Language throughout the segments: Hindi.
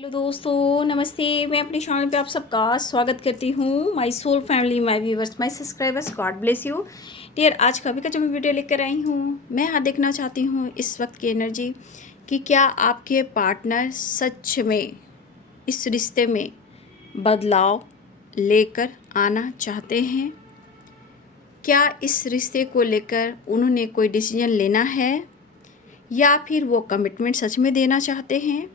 हेलो दोस्तों, नमस्ते। मैं अपने चैनल पे आप सबका स्वागत करती हूँ। My soul family, my viewers, my subscribers, God bless you dear. आज का भी का जो मैं वीडियो लेकर आई हूँ, मैं यहाँ देखना चाहती हूँ इस वक्त की एनर्जी कि क्या आपके पार्टनर सच में इस रिश्ते में बदलाव लेकर आना चाहते हैं। क्या इस रिश्ते को लेकर उन्होंने कोई डिसीजन लेना है या फिर वो कमिटमेंट सच में देना चाहते हैं।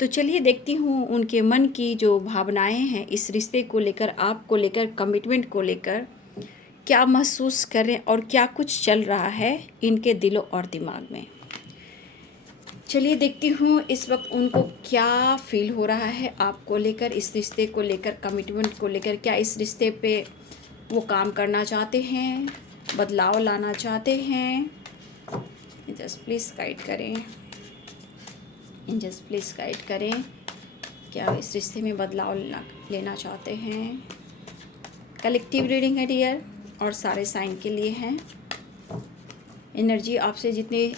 तो चलिए देखती हूँ उनके मन की जो भावनाएं हैं इस रिश्ते को लेकर, आपको लेकर, कमिटमेंट को लेकर क्या महसूस कर रहे हैं और क्या कुछ चल रहा है इनके दिलों और दिमाग में। चलिए देखती हूँ इस वक्त उनको क्या फील हो रहा है आपको लेकर, इस रिश्ते को लेकर, कमिटमेंट को लेकर। क्या इस रिश्ते पे वो काम करना चाहते हैं, बदलाव लाना चाहते हैं। जस्ट प्लीज़ गाइड करें, जस्ट प्लीज़ गाइड करें। क्या इस रिश्ते में बदलाव लेना चाहते हैं। कलेक्टिव रीडिंग है डियर और सारे साइन के लिए हैं। एनर्जी आपसे जितनी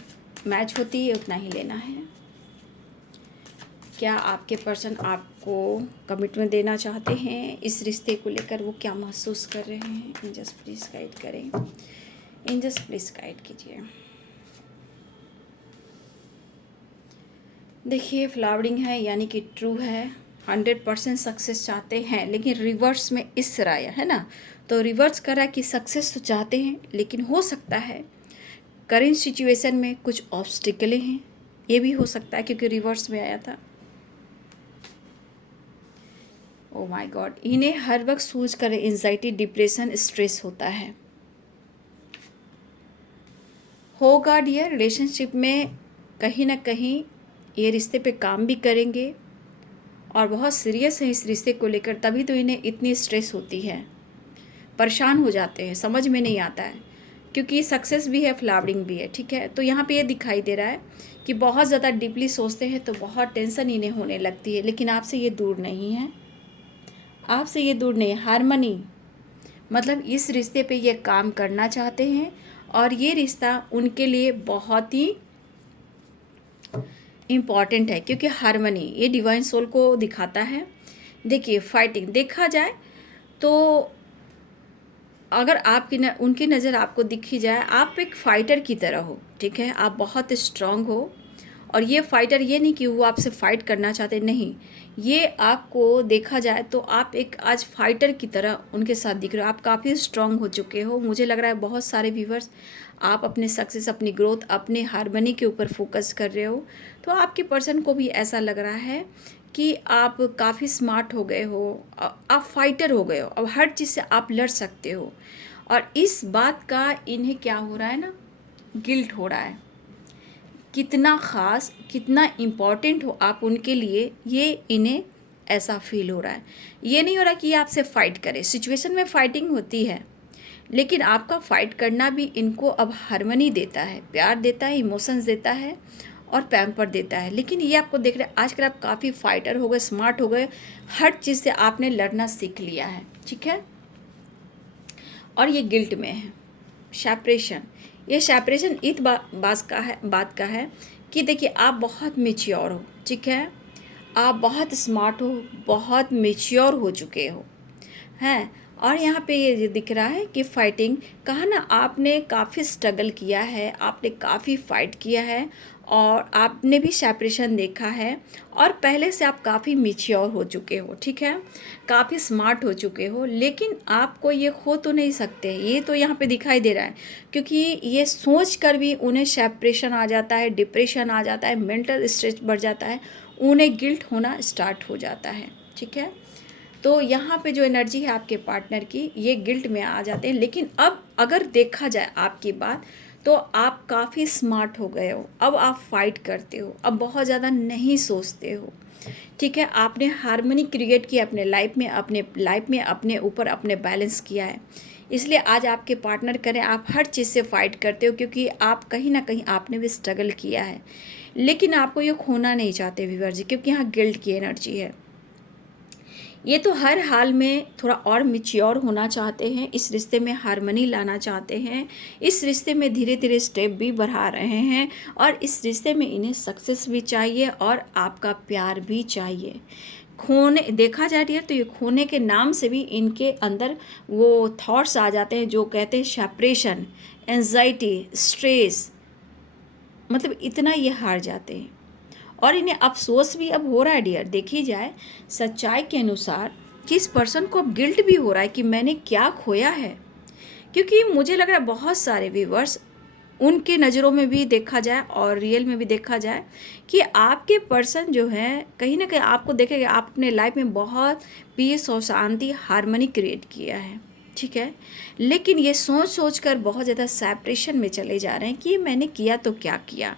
मैच होती है उतना ही लेना है। क्या आपके पर्सन आपको कमिटमेंट देना चाहते हैं, इस रिश्ते को लेकर वो क्या महसूस कर रहे हैं। जस्ट प्लीज़ गाइड करें, जस्ट प्लीज़ गाइड कीजिए। देखिए फ्लावरिंग है यानी कि ट्रू है, 100% सक्सेस चाहते हैं, लेकिन रिवर्स में इस राय है ना, तो रिवर्स करा कि सक्सेस तो चाहते हैं लेकिन हो सकता है करेंट सिचुएशन में कुछ ऑब्स्टिकलें हैं, ये भी हो सकता है क्योंकि रिवर्स में आया था। ओ माय गॉड, इन्हें हर वक्त सोच कर एंजाइटी, डिप्रेशन, स्ट्रेस होता है। होगा डियर, रिलेशनशिप में कहीं ना कहीं ये रिश्ते पे काम भी करेंगे और बहुत सीरियस है इस रिश्ते को लेकर, तभी तो इन्हें इतनी स्ट्रेस होती है, परेशान हो जाते हैं, समझ में नहीं आता है क्योंकि सक्सेस भी है, फ्लावरिंग भी है। ठीक है, तो यहाँ पे ये दिखाई दे रहा है कि बहुत ज़्यादा डीपली सोचते हैं तो बहुत टेंशन इन्हें होने लगती है, लेकिन आपसे ये दूर नहीं है, आपसे ये दूर नहीं। हारमनी मतलब इस रिश्ते पे ये काम करना चाहते हैं और ये रिश्ता उनके लिए बहुत ही इम्पॉर्टेंट है क्योंकि हारमनी ये डिवाइन सोल को दिखाता है। देखिए फाइटिंग देखा जाए तो अगर आपकी उनकी नज़र आपको दिखी जाए, आप एक फ़ाइटर की तरह हो। ठीक है, आप बहुत स्ट्रांग हो और ये फ़ाइटर ये नहीं कि वो आपसे फ़ाइट करना चाहते, नहीं, ये आपको देखा जाए तो आप एक आज फाइटर की तरह उनके साथ दिख रहे हो। आप काफ़ी स्ट्रांग हो चुके हो। मुझे लग रहा है बहुत सारे व्यूवर्स आप अपने सक्सेस, अपनी ग्रोथ, अपने हारमनी के ऊपर फोकस कर रहे हो, तो आपके पर्सन को भी ऐसा लग रहा है कि आप काफ़ी स्मार्ट हो गए हो, आप फाइटर हो गए हो, अब हर चीज़ से आप लड़ सकते हो। और इस बात का इन्हें क्या हो रहा है ना, गिल्ट हो रहा है, कितना ख़ास, कितना इम्पॉर्टेंट हो आप उनके लिए, ये इन्हें ऐसा फील हो रहा है। ये नहीं हो रहा कि ये आपसे फ़ाइट करे, सिचुएशन में फ़ाइटिंग होती है लेकिन आपका फ़ाइट करना भी इनको अब हारमनी देता है, प्यार देता है, इमोशंस देता है और पैम्पर देता है। लेकिन ये आपको देख रहे हैं आजकल आप काफ़ी फाइटर हो गए, स्मार्ट हो गए, हर चीज़ से आपने लड़ना सीख लिया है। ठीक है, और ये गिल्ट में है, सेपरेशन। ये सेपरेशन इस बात का है कि देखिए आप बहुत मेच्योर हो। ठीक है, आप बहुत स्मार्ट हो, बहुत मेच्योर हो चुके हो हैं। और यहाँ पे ये दिख रहा है कि फाइटिंग कहा ना, आपने काफ़ी स्ट्रगल किया है, आपने काफ़ी फाइट किया है और आपने भी सेपरेशन देखा है और पहले से आप काफ़ी मैच्योर हो चुके हो। ठीक है, काफ़ी स्मार्ट हो चुके हो, लेकिन आपको ये खो तो नहीं सकते, ये तो यहाँ पे दिखाई दे रहा है क्योंकि ये सोच कर भी उन्हें सेपरेशन आ जाता है, डिप्रेशन आ जाता है, मेंटल स्ट्रेस बढ़ जाता है, उन्हें गिल्ट होना स्टार्ट हो जाता है। ठीक है, तो यहाँ पे जो एनर्जी है आपके पार्टनर की, ये गिल्ट में आ जाते हैं। लेकिन अब अगर देखा जाए आपकी बात, तो आप काफ़ी स्मार्ट हो गए हो, अब आप फाइट करते हो, अब बहुत ज़्यादा नहीं सोचते हो। ठीक है, आपने हारमोनी क्रिएट किया अपने लाइफ में अपने ऊपर अपने बैलेंस किया है, इसलिए आज आपके पार्टनर करें, आप हर चीज़ से फाइट करते हो क्योंकि आप कहीं ना कहीं आपने भी स्ट्रगल किया है, लेकिन आपको ये खोना नहीं चाहते व्यूअर जी, क्योंकि यहाँ गिल्ट की एनर्जी है। ये तो हर हाल में थोड़ा और मैच्योर होना चाहते हैं, इस रिश्ते में हार्मनी लाना चाहते हैं, इस रिश्ते में धीरे धीरे स्टेप भी बढ़ा रहे हैं और इस रिश्ते में इन्हें सक्सेस भी चाहिए और आपका प्यार भी चाहिए। खोने देखा जाए डियर तो ये खोने के नाम से भी इनके अंदर वो थॉट्स आ जाते हैं जो कहते हैं सेपरेशन, एंजाइटी, स्ट्रेस, मतलब इतना ये हार जाते हैं और इन्हें अफसोस भी अब हो रहा है डियर। देखी जाए सच्चाई के अनुसार कि इस पर्सन को अब गिल्ट भी हो रहा है कि मैंने क्या खोया है, क्योंकि मुझे लग रहा है बहुत सारे व्यूवर्स उनके नज़रों में भी देखा जाए और रियल में भी देखा जाए कि आपके पर्सन जो है कहीं ना कहीं आपको देखेगा, आप अपने लाइफ में बहुत पीस और शांति हार्मनी क्रिएट किया है, ठीक है, लेकिन ये सोच सोच कर बहुत ज़्यादा सेपरेशन में चले जा रहे हैं कि मैंने किया तो क्या किया।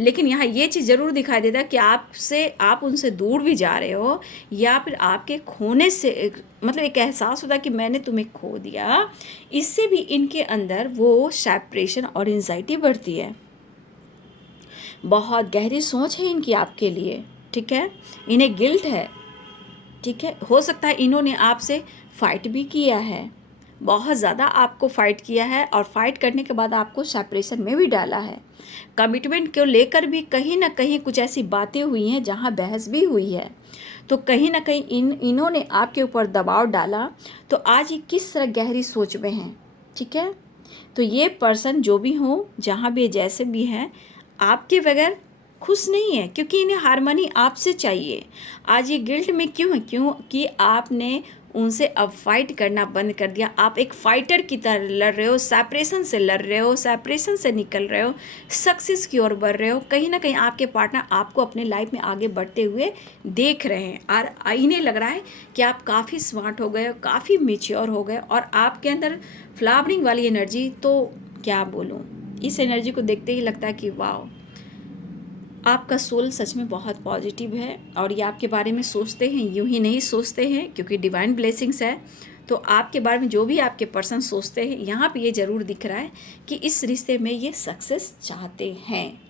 लेकिन यहाँ ये चीज़ ज़रूर दिखाई देता है कि आप उनसे दूर भी जा रहे हो या फिर आपके खोने से मतलब एक एहसास होता है कि मैंने तुम्हें खो दिया, इससे भी इनके अंदर वो सेपरेशन और एंजाइटी बढ़ती है। बहुत गहरी सोच है इनकी आपके लिए, ठीक है, इन्हें गिल्ट है, ठीक है, हो सकता है इन्होंने आपसे फाइट भी किया है, बहुत ज़्यादा आपको फ़ाइट किया है और फाइट करने के बाद आपको सेपरेशन में भी डाला है। कमिटमेंट को लेकर भी कहीं ना कहीं कुछ ऐसी बातें हुई हैं जहां बहस भी हुई है, तो कहीं ना कहीं इन्होंने आपके ऊपर दबाव डाला, तो आज ये किस तरह गहरी सोच में हैं, ठीक है। तो ये पर्सन जो भी हो, जहाँ भी जैसे भी हैं, आपके बगैर खुश नहीं है क्योंकि इन्हें हार्मनी आपसे चाहिए। आज ये गिल्ट में क्यों है, क्यों कि आपने उनसे अब फाइट करना बंद कर दिया। आप एक फाइटर की तरह लड़ रहे हो, सेपरेशन से लड़ रहे हो, सेपरेशन से निकल रहे हो, सक्सेस की ओर बढ़ रहे हो। कहीं ना कहीं आपके पार्टनर आपको अपने लाइफ में आगे बढ़ते हुए देख रहे हैं और इन्हें लग रहा है कि आप काफ़ी स्मार्ट हो गए, काफ़ी मेच्योर हो गए और आपके अंदर फ्लावरिंग वाली एनर्जी, तो क्या बोलूँ, इस एनर्जी को देखते ही लगता है कि वाह, आपका सोल सच में बहुत पॉजिटिव है और ये आपके बारे में सोचते हैं, यूं ही नहीं सोचते हैं क्योंकि डिवाइन ब्लेसिंग्स है। तो आपके बारे में जो भी आपके पर्सन सोचते हैं, यहाँ पे ये ज़रूर दिख रहा है कि इस रिश्ते में ये सक्सेस चाहते हैं।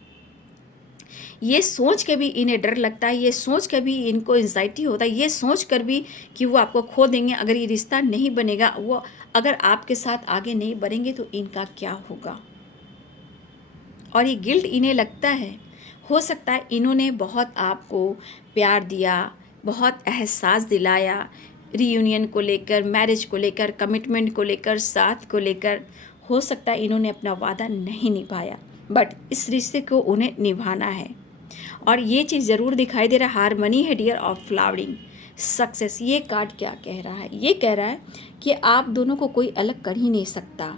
ये सोच के भी इन्हें डर लगता है, ये सोच कर भी इनको एंजाइटी होता है, ये सोच कर भी कि वो आपको खो देंगे अगर ये रिश्ता नहीं बनेगा, वो अगर आपके साथ आगे नहीं बढ़ेंगे तो इनका क्या होगा। और ये गिल्ट इन्हें लगता है, हो सकता है इन्होंने बहुत आपको प्यार दिया, बहुत एहसास दिलाया, रीयूनियन को लेकर, मैरिज को लेकर, कमिटमेंट को लेकर, साथ को लेकर, हो सकता है इन्होंने अपना वादा नहीं निभाया, बट इस रिश्ते को उन्हें निभाना है। और ये चीज़ ज़रूर दिखाई दे रहा है, हारमनी है डियर ऑफ फ्लावरिंग सक्सेस। ये कार्ड क्या कह रहा है, ये कह रहा है कि आप दोनों को कोई अलग कर ही नहीं सकता,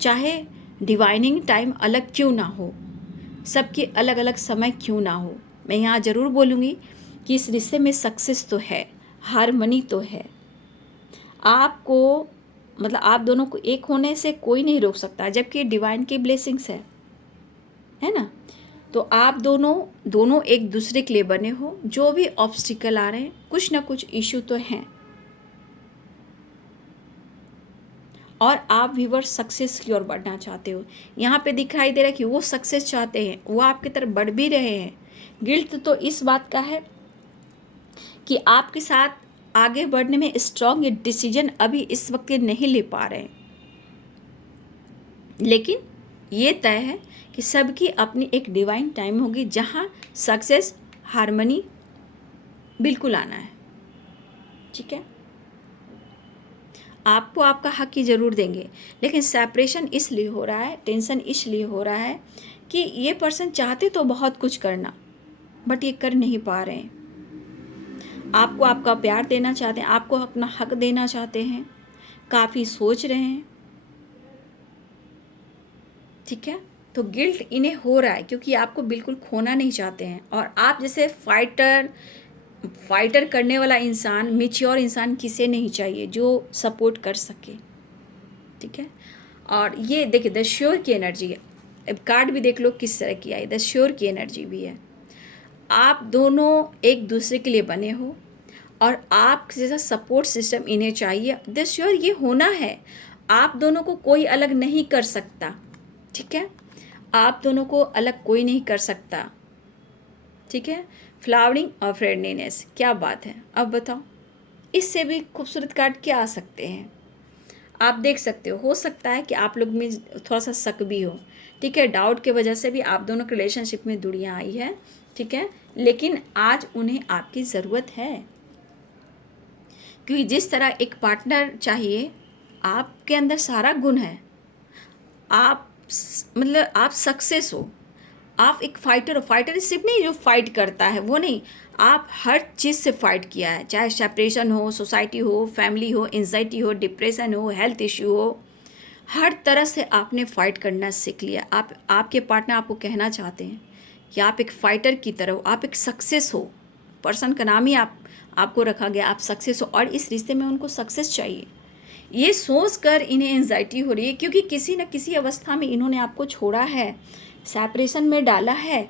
चाहे डिवाइनिंग टाइम अलग क्यों ना हो, सबके अलग अलग समय क्यों ना हो। मैं यहाँ ज़रूर बोलूँगी कि इस रिश्ते में सक्सेस तो है, हारमनी तो है। आपको मतलब आप दोनों को एक होने से कोई नहीं रोक सकता, जबकि डिवाइन की ब्लेसिंग्स है ना। तो आप दोनों एक दूसरे के लिए बने हो, जो भी ऑब्स्टिकल आ रहे हैं, कुछ ना कुछ इशू तो हैं, और आप व्यूवर सक्सेस की ओर बढ़ना चाहते हो। यहाँ पे दिखाई दे रहा है कि वो सक्सेस चाहते हैं, वो आपकी तरफ बढ़ भी रहे हैं। गिल्ट तो इस बात का है कि आपके साथ आगे बढ़ने में स्ट्रॉन्ग डिसीजन अभी इस वक्त ये नहीं ले पा रहे हैं, लेकिन ये तय है कि सबकी अपनी एक डिवाइन टाइम होगी जहाँ सक्सेस, हार्मनी बिल्कुल आना है, ठीक है। आपको आपका हक ही ज़रूर देंगे, लेकिन सेपरेशन इसलिए हो रहा है, टेंशन इसलिए हो रहा है कि ये पर्सन चाहते तो बहुत कुछ करना, बट ये कर नहीं पा रहे हैं। आपको आपका प्यार देना चाहते हैं, आपको अपना हक देना चाहते हैं, काफ़ी सोच रहे हैं, ठीक है। तो गिल्ट इन्हें हो रहा है क्योंकि आपको बिल्कुल खोना नहीं चाहते हैं, और आप जैसे फाइटर करने वाला इंसान, मेच्योर इंसान किसे नहीं चाहिए जो सपोर्ट कर सके, ठीक है। और ये देखिए द श्योर की एनर्जी है, अब कार्ड भी देख लो किस तरह की आई, द श्योर की एनर्जी भी है। आप दोनों एक दूसरे के लिए बने हो और आप जैसा सपोर्ट सिस्टम इन्हें चाहिए, द श्योर ये होना है। आप दोनों को कोई अलग नहीं कर सकता, ठीक है, आप दोनों को अलग कोई नहीं कर सकता, ठीक है। फ्लावरिंग और फ्रेंडलीनेस, क्या बात है, अब बताओ इससे भी खूबसूरत कार्ड क्या आ सकते हैं, आप देख सकते हो सकता है कि आप लोग में थोड़ा सा शक भी हो, ठीक है, डाउट के वजह से भी आप दोनों के रिलेशनशिप में दूरियां आई है, ठीक है, लेकिन आज उन्हें आपकी ज़रूरत है, क्योंकि जिस तरह एक पार्टनर चाहिए, आपके अंदर सारा गुण है, आप मतलब आप सक्सेस हो, आप एक फाइटर हो। फाइटर सिर्फ नहीं जो फाइट करता है वो नहीं, आप हर चीज़ से फाइट किया है, चाहे सेपरेशन हो, सोसाइटी हो, फैमिली हो, एंजाइटी हो, डिप्रेशन हो, हेल्थ इश्यू हो, हर तरह से आपने फाइट करना सीख लिया। आप आपके पार्टनर आपको कहना चाहते हैं कि आप एक फाइटर की तरह हो, आप एक सक्सेस हो, पर्सन का नाम ही आपको रखा गया, आप सक्सेस हो, और इस रिश्ते में उनको सक्सेस चाहिए। ये सोच कर इन्हें एंजाइटी हो रही है, क्योंकि किसी न किसी अवस्था में इन्होंने आपको छोड़ा है, सेपरेशन में डाला है।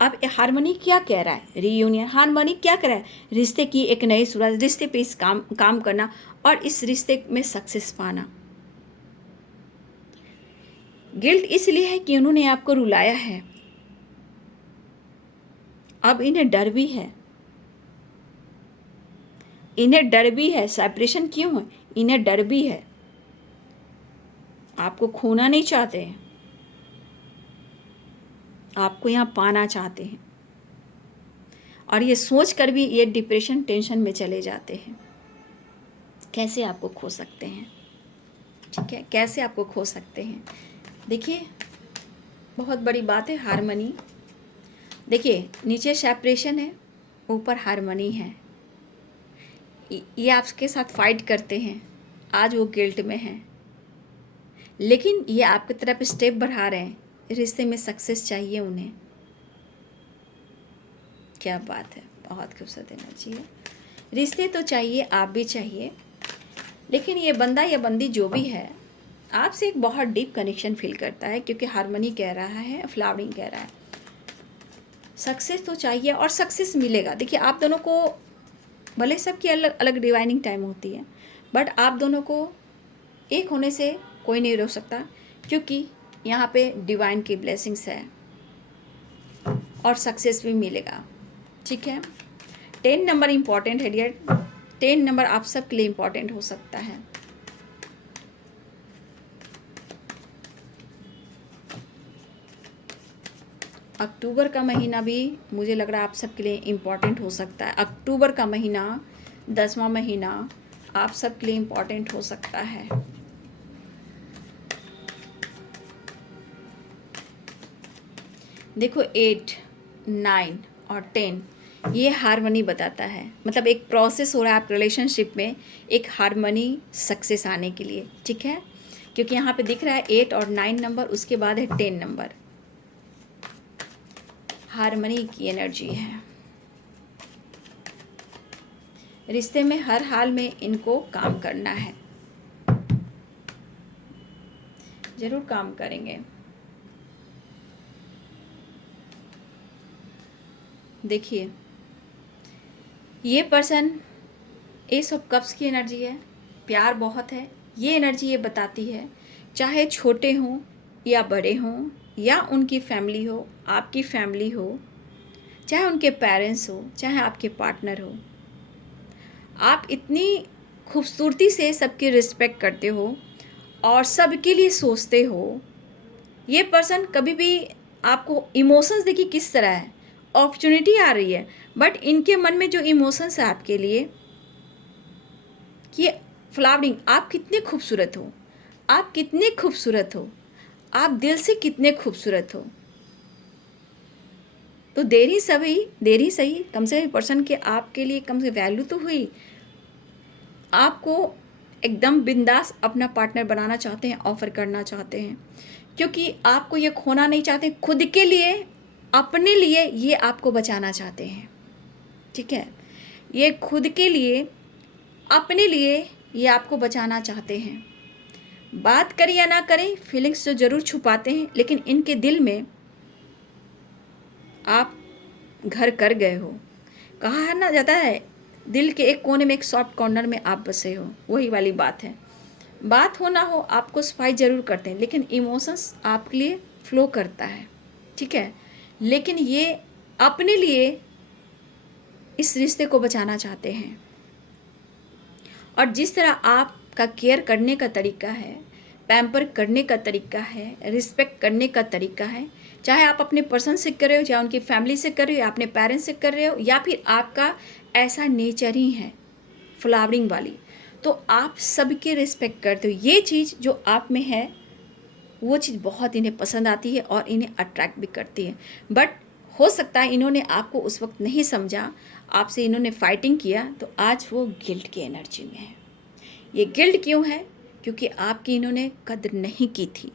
अब हारमोनी क्या कह रहा है, रीयूनियन। हारमोनी क्या कह रहा है, रिश्ते की एक नई शुरुआत, रिश्ते पे इस काम करना और इस रिश्ते में सक्सेस पाना। गिल्ट इसलिए है कि उन्होंने आपको रुलाया है, अब इन्हें डर भी है, इन्हें डर भी है। सेपरेशन क्यों है, इन्हें डर भी है, आपको खोना नहीं चाहते हैं, आपको यहाँ पाना चाहते हैं, और ये सोच कर भी ये डिप्रेशन टेंशन में चले जाते हैं। कैसे आपको खो सकते हैं, ठीक है, कैसे आपको खो सकते हैं। देखिए बहुत बड़ी बात है हारमोनी। देखिए नीचे सेपरेशन है, ऊपर हारमोनी है। ये आपके साथ फाइट करते हैं, आज वो गिल्ट में हैं, लेकिन ये आपकी तरफ स्टेप बढ़ा रहे हैं, रिश्ते में सक्सेस चाहिए उन्हें। क्या बात है, बहुत खूबसूरत एनर्जी है। रिश्ते तो चाहिए, आप भी चाहिए, लेकिन ये बंदा या बंदी जो भी है आपसे एक बहुत डीप कनेक्शन फील करता है, क्योंकि हारमोनी कह रहा है, फ्लावरिंग कह रहा है, सक्सेस तो चाहिए और सक्सेस मिलेगा। देखिए आप दोनों को भले सबकी अलग अलग डिवाइनिंग टाइम होती है, बट आप दोनों को एक होने से कोई नहीं रोक सकता, क्योंकि यहाँ पे डिवाइन की ब्लेसिंग्स है और सक्सेस भी मिलेगा, ठीक है। 10 नंबर इम्पॉर्टेंट है डियर, 10 नंबर आप सब के लिए इम्पॉर्टेंट हो सकता है। अक्टूबर का महीना भी मुझे लग रहा है आप सबके लिए इम्पॉर्टेंट हो सकता है। अक्टूबर का महीना, 10वां महीना आप सबके लिए इम्पॉर्टेंट हो सकता है। देखो 8, 9 और 10 ये हारमोनी बताता है, मतलब एक प्रोसेस हो रहा है आप रिलेशनशिप में, एक हारमोनी सक्सेस आने के लिए, ठीक है, क्योंकि यहाँ पे दिख रहा है 8 और 9 नंबर, उसके बाद है 10 नंबर, हारमोनी की एनर्जी है। रिश्ते में हर हाल में इनको काम करना है, जरूर काम करेंगे। देखिए ये पर्सन एस ऑफ कप्स की एनर्जी है, प्यार बहुत है। ये एनर्जी ये बताती है, चाहे छोटे हों या बड़े हों, या उनकी फैमिली हो, आपकी फैमिली हो, चाहे उनके पेरेंट्स हो, चाहे आपके पार्टनर हो, आप इतनी खूबसूरती से सबकी रिस्पेक्ट करते हो और सबके लिए सोचते हो। ये पर्सन कभी भी आपको इमोशंस, देखिए किस तरह है, अपॉर्चुनिटी आ रही है, बट इनके मन में जो इमोशंस है आपके लिए कि फ्लावरिंग, आप कितने खूबसूरत हो, आप कितने खूबसूरत हो, आप दिल से कितने खूबसूरत हो। तो देर ही सही, कम से पर्सन के आपके लिए कम से वैल्यू तो हुई। आपको एकदम बिंदास अपना पार्टनर बनाना चाहते हैं, ऑफर करना चाहते हैं, क्योंकि आपको ये खोना नहीं चाहते, खुद के लिए, अपने लिए ये आपको बचाना चाहते हैं, ठीक है। ये खुद के लिए, अपने लिए ये आपको बचाना चाहते हैं। बात करें या ना करें, फीलिंग्स तो ज़रूर छुपाते हैं, लेकिन इनके दिल में आप घर कर गए हो। कहा है ना जाता है, दिल के एक कोने में, एक सॉफ्ट कॉर्नर में आप बसे हो, वही वाली बात है। बात हो ना हो आपको सफाई ज़रूर करते हैं, लेकिन इमोशंस आपके लिए फ्लो करता है, ठीक है। लेकिन ये अपने लिए इस रिश्ते को बचाना चाहते हैं। और जिस तरह आपका केयर करने का तरीका है, पैम्पर करने का तरीका है, रिस्पेक्ट करने का तरीका है, चाहे आप अपने पर्सन से कर रहे हो, चाहे उनकी फैमिली से कर रहे हो, या अपने पेरेंट्स से कर रहे हो, या फिर आपका ऐसा नेचर ही है फ्लावरिंग वाली, तो आप सबके रिस्पेक्ट करते हो। ये चीज़ जो आप में है वो चीज़ बहुत इन्हें पसंद आती है और इन्हें अट्रैक्ट भी करती है। बट हो सकता है इन्होंने आपको उस वक्त नहीं समझा, आपसे इन्होंने फाइटिंग किया, तो आज वो गिल्ट की एनर्जी में है। ये गिल्ट क्यों है? क्योंकि आपकी इन्होंने कद्र नहीं की थी।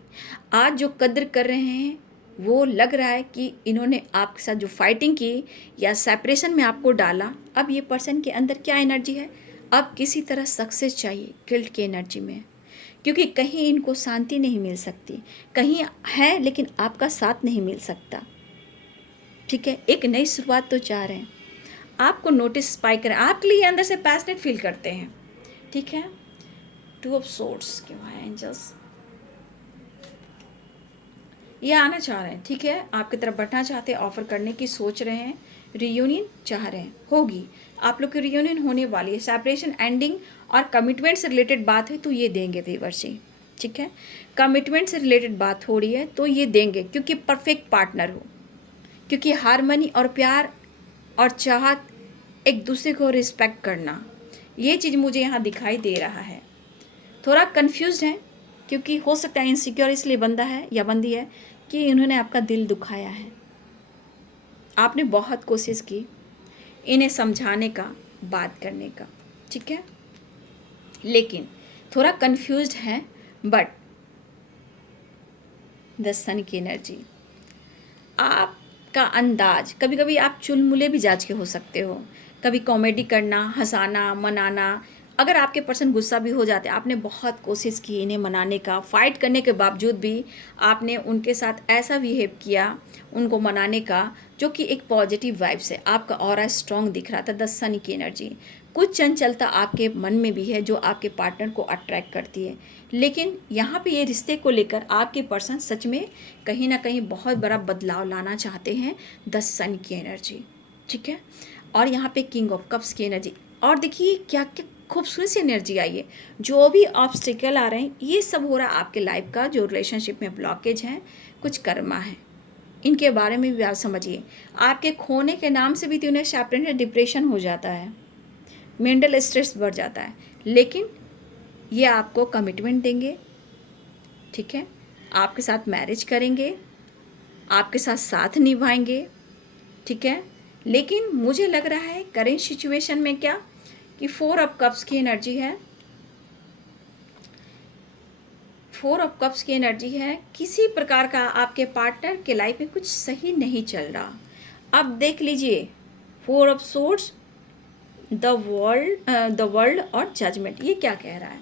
आज जो कद्र कर रहे हैं वो लग रहा है कि इन्होंने आपके साथ जो फाइटिंग की या सेपरेशन में आपको डाला, अब ये पर्सन के अंदर क्या एनर्जी है? अब किसी तरह सक्सेस चाहिए, गिल्ट की एनर्जी में। क्योंकि कहीं इनको शांति नहीं मिल सकती, कहीं है लेकिन आपका साथ नहीं मिल सकता। ठीक है, एक नई शुरुआत तो चाह रहे हैं, आपको नोटिस पाई करें, आपके लिए अंदर से पैशनेट फील करते हैं। ठीक है, 2 ऑफ सोर्ड्स क्यों है एंजल्स? ये आना चाह रहे हैं, ठीक है, आपकी तरफ बढ़ना चाहते हैं, ऑफर करने की सोच रहे हैं, रियूनियन चाह रहे हैं, होगी आप लोग की रियूनियन होने वाली है। सेपरेशन, एंडिंग और कमिटमेंट से रिलेटेड बात है तो ये देंगे व्यूअर्स जी। ठीक है, कमिटमेंट से रिलेटेड बात हो रही है तो ये देंगे, क्योंकि परफेक्ट पार्टनर हो, क्योंकि हारमनी और प्यार और चाहत, एक दूसरे को रिस्पेक्ट करना, ये चीज़ मुझे यहाँ दिखाई दे रहा है। थोड़ा कंफ्यूज्ड है क्योंकि हो सकता है इनसिक्योर इसलिए बंदा है या बंदी है कि इन्होंने आपका दिल दुखाया है। आपने बहुत कोशिश की इन्हें समझाने का, बात करने का, ठीक है, लेकिन थोड़ा कंफ्यूज्ड है। बट द सन की एनर्जी, आपका अंदाज, कभी कभी आप चुलमुले भी जांच के हो सकते हो, कभी कॉमेडी करना, हंसाना, मनाना। अगर आपके पर्सन गुस्सा भी हो जाते, आपने बहुत कोशिश की इन्हें मनाने का, फाइट करने के बावजूद भी आपने उनके साथ ऐसा बिहेव किया, उनको मनाने का, जो कि एक पॉजिटिव वाइब से आपका ऑरा स्ट्रॉन्ग दिख रहा था। द सन की एनर्जी, कुछ चंचलता आपके मन में भी है जो आपके पार्टनर को अट्रैक्ट करती है। लेकिन यहाँ पे ये रिश्ते को लेकर आपके पर्सन सच में कहीं ना कहीं बहुत बड़ा बदलाव लाना चाहते हैं। द सन की एनर्जी, ठीक है, और यहाँ पे किंग ऑफ कप्स की एनर्जी। और देखिए क्या क्या खूबसूरत सी एनर्जी आई है। जो भी ऑब्स्टिकल आ रहे हैं ये सब हो रहा है आपके लाइफ का, जो रिलेशनशिप में ब्लॉकेज है, कुछ कर्मा है, इनके बारे में भी आप समझिए। आपके खोने के नाम से भी तो उन्हें सेपरेशन, डिप्रेशन हो जाता है, मेंटल स्ट्रेस बढ़ जाता है। लेकिन ये आपको कमिटमेंट देंगे, ठीक है, आपके साथ मैरिज करेंगे, आपके साथ साथ निभाएंगे, ठीक है। लेकिन मुझे लग रहा है करेंट सिचुएशन में क्या कि 4 ऑफ कप्स की एनर्जी है, 4 ऑफ कप्स की एनर्जी है। किसी प्रकार का आपके पार्टनर के लाइफ में कुछ सही नहीं चल रहा। अब देख लीजिए 4 ऑफ सोर्ड्स, द वर्ल्ड और जजमेंट, ये क्या कह रहा है?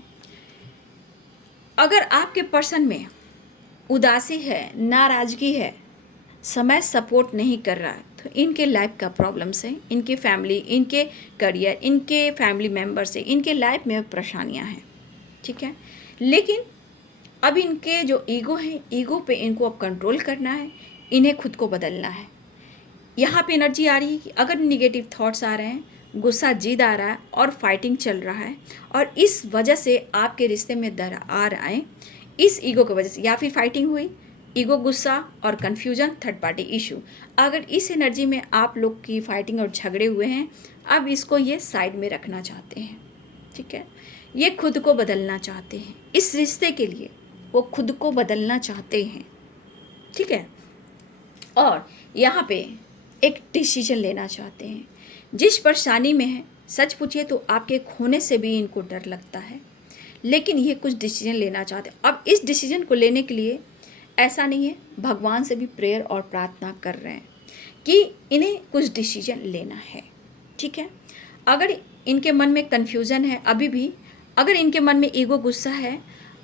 अगर आपके पर्सन में उदासी है, नाराज़गी है, समय सपोर्ट नहीं कर रहा है, तो इनके लाइफ का प्रॉब्लम्स है, इनकी फैमिली, इनके करियर, इनके फैमिली मेम्बर से इनके लाइफ में परेशानियां हैं, ठीक है। लेकिन अब इनके जो ईगो है, ईगो पे इनको अब कंट्रोल करना है, इन्हें खुद को बदलना है। यहाँ पे एनर्जी आ रही है कि अगर निगेटिव थॉट्स आ रहे हैं, गुस्सा, जिद आ रहा है और फाइटिंग चल रहा है, और इस वजह से आपके रिश्ते में दरार आए, इस ईगो की वजह से, या फिर फाइटिंग हुई, ईगो, गुस्सा और कन्फ्यूजन, थर्ड पार्टी इशू, अगर इस एनर्जी में आप लोग की फाइटिंग और झगड़े हुए हैं, अब इसको ये साइड में रखना चाहते हैं, ठीक है। ये खुद को बदलना चाहते हैं, इस रिश्ते के लिए वो खुद को बदलना चाहते हैं, ठीक है। और यहाँ पे एक डिसीजन लेना चाहते हैं। जिस परेशानी में है, सच पूछिए तो आपके खोने से भी इनको डर लगता है, लेकिन ये कुछ डिसीजन लेना चाहते हैं। अब इस डिसीजन को लेने के लिए ऐसा नहीं है, भगवान से भी प्रेयर और प्रार्थना कर रहे हैं कि इन्हें कुछ डिसीजन लेना है, ठीक है। अगर इनके मन में कन्फ्यूज़न है अभी भी, अगर इनके मन में ईगो, गुस्सा है,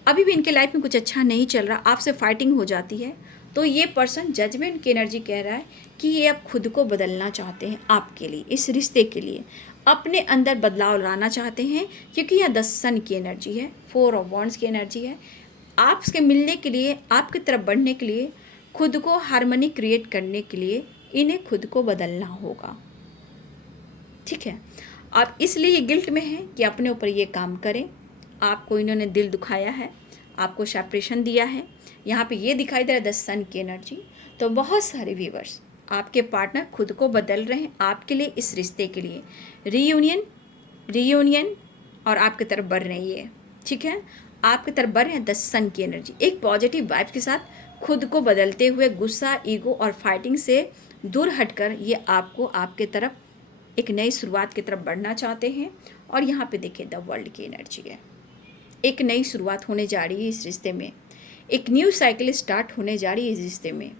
अभी भी इनके लाइफ में कुछ अच्छा नहीं चल रहा, आपसे फाइटिंग हो जाती है, तो ये पर्सन जजमेंट की एनर्जी कह रहा है कि ये अब खुद को बदलना चाहते हैं आपके लिए, इस रिश्ते के लिए अपने अंदर बदलाव लाना चाहते हैं, क्योंकि यह 10 सन की एनर्जी है, 4 ऑफ वॉन्ड्स की एनर्जी है। आपसे मिलने के लिए, आपकी तरफ बढ़ने के लिए, खुद को हार्मनी क्रिएट करने के लिए इन्हें खुद को बदलना होगा, ठीक है। आप इसलिए ये गिल्ट में हैं कि अपने ऊपर ये काम करें, आपको इन्होंने दिल दुखाया है, आपको सेपरेशन दिया है। यहाँ पे ये दिखाई दे रहा है द सन की एनर्जी। तो बहुत सारे व्यूवर्स, आपके पार्टनर खुद को बदल रहे हैं आपके लिए, इस रिश्ते के लिए। रीयूनियन और आपकी तरफ बढ़ रही है, ठीक है, आपकी तरफ बढ़ रहे हैं द सन की एनर्जी। एक पॉजिटिव वाइब के साथ खुद को बदलते हुए, गुस्सा, ईगो और फाइटिंग से दूर हटकर ये आपको आपके तरफ एक नई शुरुआत की तरफ बढ़ना चाहते हैं। और यहाँ पे देखिए द वर्ल्ड की एनर्जी है, एक नई शुरुआत होने जा रही है इस रिश्ते में, एक न्यू साइकिल स्टार्ट होने जा रही है इस रिश्ते में।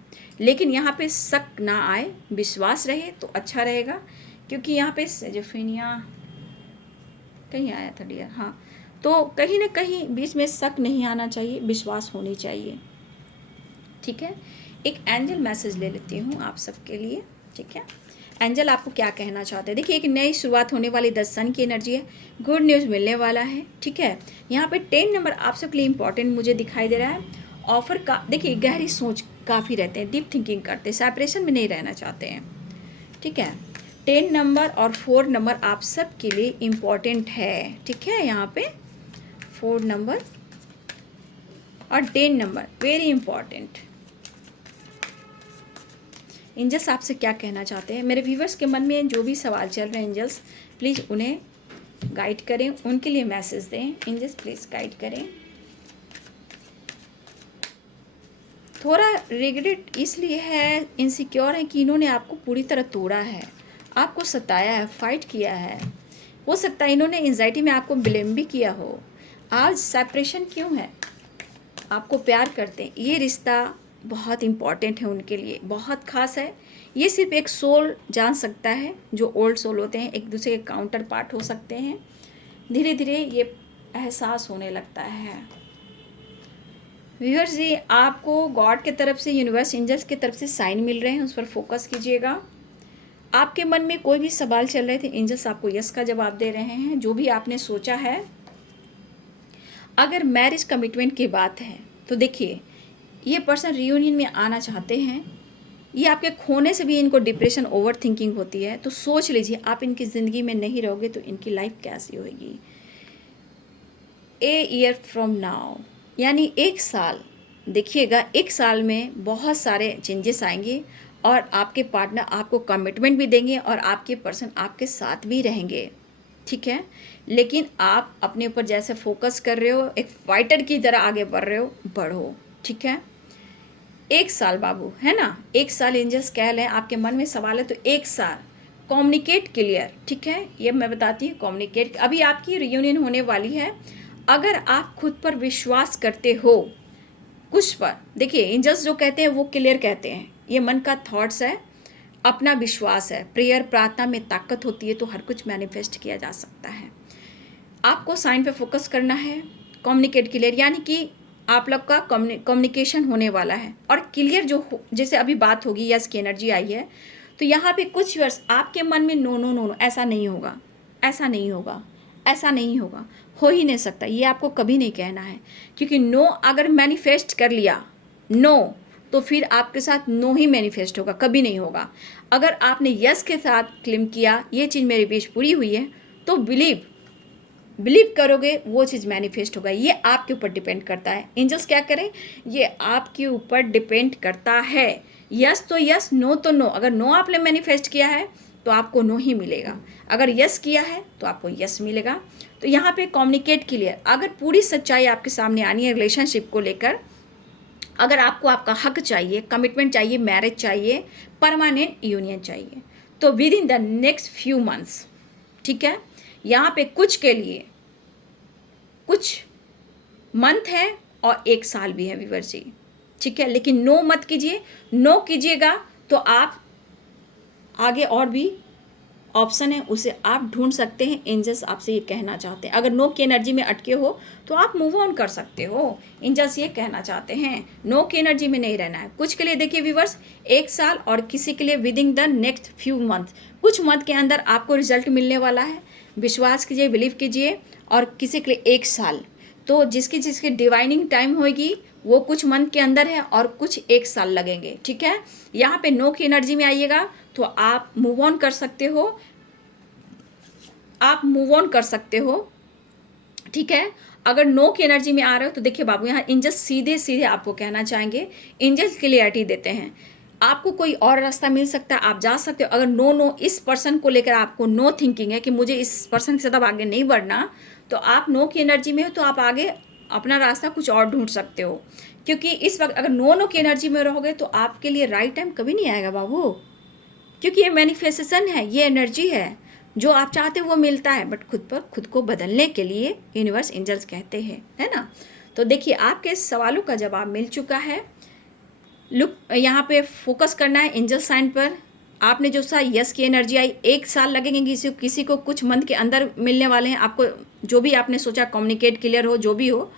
लेकिन यहाँ पे शक ना आए, विश्वास रहे तो अच्छा रहेगा, क्योंकि यहाँ पे सेजोफेनिया कहीं आया था डियर, हाँ, तो कहीं ना कहीं बीच में शक नहीं आना चाहिए, विश्वास होनी चाहिए, ठीक है। एक एंजल मैसेज ले लेती हूँ आप सबके लिए, ठीक है। एंजल आपको क्या कहना चाहते हैं? देखिए एक नई शुरुआत होने वाली, 10 सन की एनर्जी है, गुड न्यूज़ मिलने वाला है, ठीक है। यहाँ पे 10 नंबर आप सबके लिए इंपॉर्टेंट मुझे दिखाई दे रहा है। ऑफर का देखिए, गहरी सोच काफ़ी रहते हैं, डीप थिंकिंग करते हैं, सेपरेशन में नहीं रहना चाहते हैं, ठीक है। 10 नंबर और 4 नंबर आप सब के लिए इम्पॉर्टेंट है, ठीक है। यहाँ पे 4 नंबर और 10 नंबर वेरी इंपॉर्टेंट। एंजल्स आपसे क्या कहना चाहते हैं? मेरे व्यूवर्स के मन में जो भी सवाल चल रहे हैं एंजल्स प्लीज़ उन्हें गाइड करें, उनके लिए मैसेज दें। एंजल्स प्लीज़ गाइड करें। थोड़ा रिग्रेट इसलिए है, इनसिक्योर है कि इन्होंने आपको पूरी तरह तोड़ा है, आपको सताया है, फाइट किया है। हो सकता है इन्होंने एंजाइटी में आपको ब्लेम भी किया हो। आज सेपरेशन क्यों है? आपको प्यार करते हैं, ये रिश्ता बहुत इम्पॉर्टेंट है उनके लिए, बहुत ख़ास है। ये सिर्फ एक सोल जान सकता है, जो ओल्ड सोल होते हैं, एक दूसरे के काउंटर पार्ट हो सकते हैं। धीरे धीरे ये एहसास होने लगता है। व्यूअर्स जी, आपको गॉड के तरफ से, यूनिवर्स, एंजल्स की तरफ से साइन मिल रहे हैं, उस पर फोकस कीजिएगा। आपके मन में कोई भी सवाल चल रहे थे, एंजल्स आपको यस का जवाब दे रहे हैं, जो भी आपने सोचा है। अगर मैरिज कमिटमेंट की बात है तो देखिए, ये पर्सन रियूनियन में आना चाहते हैं। ये आपके खोने से भी इनको डिप्रेशन, ओवर थिंकिंग होती है। तो सोच लीजिए, आप इनकी ज़िंदगी में नहीं रहोगे तो इनकी लाइफ कैसी होगी। ए ईयर फ्रॉम नाउ, यानी 1 साल, देखिएगा 1 साल में बहुत सारे चेंजेस आएंगे और आपके पार्टनर आपको कमिटमेंट भी देंगे और आपके पर्सन आपके साथ भी रहेंगे, ठीक है। लेकिन आप अपने ऊपर जैसे फोकस कर रहे हो, एक फाइटर की तरह आगे बढ़ रहे हो, बढ़ो, ठीक है। 1 साल बाबू, है ना, 1 साल एंजल्स कह लें। आपके मन में सवाल है तो 1 साल कम्युनिकेट क्लियर, ठीक है। ये मैं बताती हूँ, कम्युनिकेट। अभी आपकी रियूनियन होने वाली है। अगर आप खुद पर विश्वास करते हो, कुछ पर, देखिए एंजल्स जो कहते हैं वो क्लियर कहते हैं, ये मन का थॉट्स है, अपना विश्वास है। प्रेयर, प्रार्थना में ताकत होती है, तो हर कुछ मैनिफेस्ट किया जा सकता है। आपको साइन पे फोकस करना है, कम्युनिकेट क्लियर, यानी कि आप लोग का कम्युनिकेशन होने वाला है। और क्लियर जो जैसे अभी बात होगी, यस की एनर्जी आई है, तो यहाँ पे कुछ वर्ष आपके मन में नो नो नो नो, ऐसा नहीं होगा, ऐसा नहीं होगा, ऐसा नहीं होगा, हो ही नहीं सकता, ये आपको कभी नहीं कहना है। क्योंकि नो अगर मैनिफेस्ट कर लिया नो, तो फिर आपके साथ नो ही मैनिफेस्ट होगा, कभी नहीं होगा। अगर आपने यस के साथ क्लेम किया, ये चीज़ मेरी विश पूरी हुई है, तो बिलीव करोगे, वो चीज़ मैनिफेस्ट होगा। ये आपके ऊपर डिपेंड करता है। एंजल्स क्या करें, ये आपके ऊपर डिपेंड करता है। यस तो यस, नो तो नो। अगर नो आपने मैनिफेस्ट किया है तो आपको नो ही मिलेगा, अगर यस किया है तो आपको यस मिलेगा। तो यहाँ पे कम्युनिकेट क्लियर, अगर पूरी सच्चाई आपके सामने आनी है रिलेशनशिप को लेकर, अगर आपको आपका हक चाहिए, कमिटमेंट चाहिए, मैरिज चाहिए, परमानेंट यूनियन चाहिए, तो with in the next few months, ठीक है। यहाँ पे कुछ के लिए कुछ मंथ है और 1 साल भी है व्यूअर्स जी, ठीक है। लेकिन नो मत कीजिए, नो कीजिएगा तो आप आगे और भी ऑप्शन है, उसे आप ढूंढ सकते हैं। एंजल्स आपसे ये कहना चाहते हैं, अगर नो की एनर्जी में अटके हो तो आप मूव ऑन कर सकते हो। एंजल्स ये कहना चाहते हैं, नो की एनर्जी में नहीं रहना है। कुछ के लिए देखिए व्यूअर्स 1 साल, और किसी के लिए with in the next few month, कुछ मंथ के अंदर आपको रिजल्ट मिलने वाला है। विश्वास कीजिए, बिलीव कीजिए। और किसी के लिए 1 साल, तो जिसकी डिवाइनिंग टाइम होगी वो कुछ मंथ के अंदर है और कुछ 1 साल लगेंगे, ठीक है। यहाँ पे नो की एनर्जी में आइएगा तो आप मूव ऑन कर सकते हो। आप मूव ऑन कर सकते हो, ठीक है। अगर नो की एनर्जी में आ रहे हो तो देखिए बाबू, यहाँ एंजल्स सीधे सीधे आपको कहना चाहेंगे, एंजल्स क्लियरिटी देते हैं, आपको कोई और रास्ता मिल सकता है, आप जा सकते हो। अगर नो इस पर्सन को लेकर आपको नो थिंकिंग है कि मुझे इस पर्सन के साथ अब आगे नहीं बढ़ना, तो आप नो की एनर्जी में हो तो आप आगे अपना रास्ता कुछ और ढूंढ सकते हो। क्योंकि इस वक्त अगर नो की एनर्जी में रहोगे तो आपके लिए राइट टाइम कभी नहीं आएगा बाबू, क्योंकि ये मैनिफेस्टेशन है, ये एनर्जी है, जो आप चाहते हो वो मिलता है, बट खुद को बदलने के लिए यूनिवर्स एंजल्स कहते हैं, है ना। तो देखिए आपके सवालों का जवाब मिल चुका है। लुक, यहाँ पे फोकस करना है एंजल साइन पर। आपने जो सा यस की एनर्जी आई, 1 साल लगेंगे, किसी को कुछ मंथ के अंदर मिलने वाले हैं आपको, जो भी आपने सोचा कम्युनिकेट क्लियर हो, जो भी हो।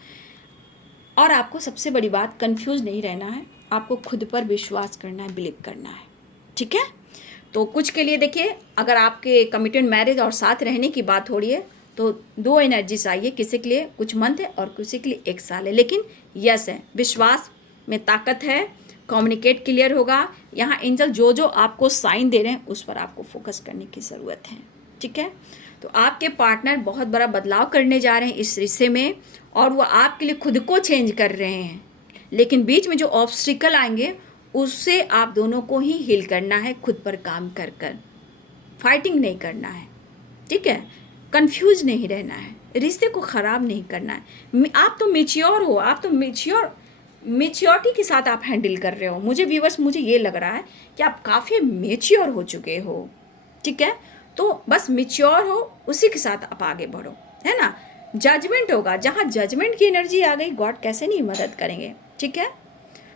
और आपको सबसे बड़ी बात, कंफ्यूज नहीं रहना है, आपको खुद पर विश्वास करना है, बिलीव करना है, ठीक है। तो कुछ के लिए देखिए, अगर आपके कमिटेड मैरिज और साथ रहने की बात हो रही है तो 2 एनर्जीज आई है, किसी के लिए कुछ मंथ है और किसी के लिए 1 साल है, लेकिन यस है, विश्वास में ताकत है, कम्युनिकेट क्लियर होगा। यहाँ एंजल जो जो आपको साइन दे रहे हैं उस पर आपको फोकस करने की ज़रूरत है, ठीक है। तो आपके पार्टनर बहुत बड़ा बदलाव करने जा रहे हैं इस रिश्ते में, और वो आपके लिए खुद को चेंज कर रहे हैं, लेकिन बीच में जो ऑब्स्टिकल आएंगे उससे आप दोनों को ही हील करना है, खुद पर काम कर कर, फाइटिंग नहीं करना है, ठीक है। कंफ्यूज नहीं रहना है, रिश्ते को ख़राब नहीं करना है। आप तो मेच्योर हो, आप तो मेच्योरिटी के साथ आप हैंडल कर रहे हो। मुझे व्यूअर्स, मुझे ये लग रहा है कि आप काफ़ी मेच्योर हो चुके हो, ठीक है। तो बस मेच्योर हो, उसी के साथ आप आगे बढ़ो, है ना। जजमेंट होगा, जहाँ जजमेंट की एनर्जी आ गई, गॉड कैसे नहीं मदद करेंगे, ठीक है।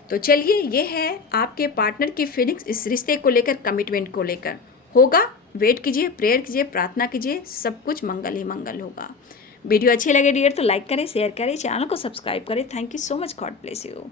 तो चलिए, ये है आपके पार्टनर की फीलिंग्स इस रिश्ते को लेकर, कमिटमेंट को लेकर। होगा, वेट कीजिए, प्रेयर कीजिए, प्रार्थना कीजिए, सब कुछ मंगल ही मंगल होगा। वीडियो अच्छी लगे डियर तो लाइक करें, शेयर करें, चैनल को सब्सक्राइब करें। Thank you so much, God bless you.